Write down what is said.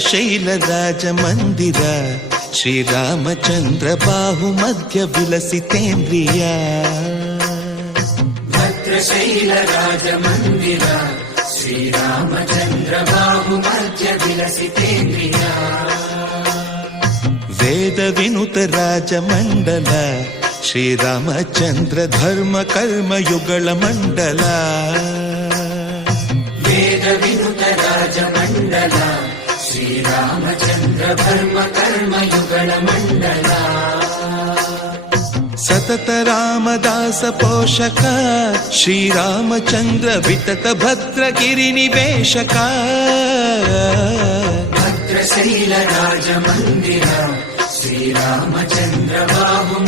ಭದ್ರಶೈಲ ರಾಜ ಮಂದಿರ ಶ್ರೀರಾಮಚಂದ್ರ ಬಾಹು ಮಧ್ಯ ವಿಲಸಿತೇಂದ್ರಿಯ ಭದ್ರಶೈಲ ರಾಜ ಮಂದಿರ ಶ್ರೀರಾಮಚಂದ್ರ ಬಾಹು ಮಧ್ಯ ವಿಲಸಿತೇಂದ್ರಿಯ ವೇದ ವಿನುತ ರಾಜ ಮಂಡಲ ಶ್ರೀರಾಮಚಂದ್ರ ಧರ್ಮ ಕರ್ಮ ಯುಗಳ ಮಂಡಲ ವೇದ ವಿನುತ ರಾಜ ಮಂಡಲ ಶ್ರೀರಾಮಚಂದ್ರ ಧರ್ಮ ಕರ್ಮ ಯುಗಳ ಮಂಡಲ ಸತತ ರಾಮದಾಸ ಪೋಷಕ ಶ್ರೀರಾಮಚಂದ್ರ ವಿತತ ಭದ್ರಗಿರಿ ನಿವೇಶಕ ಭದ್ರಶೈಲ ರಾಜ ಮಂದಿರ ಶ್ರೀರಾಮಚಂದ್ರ ಬಾಹು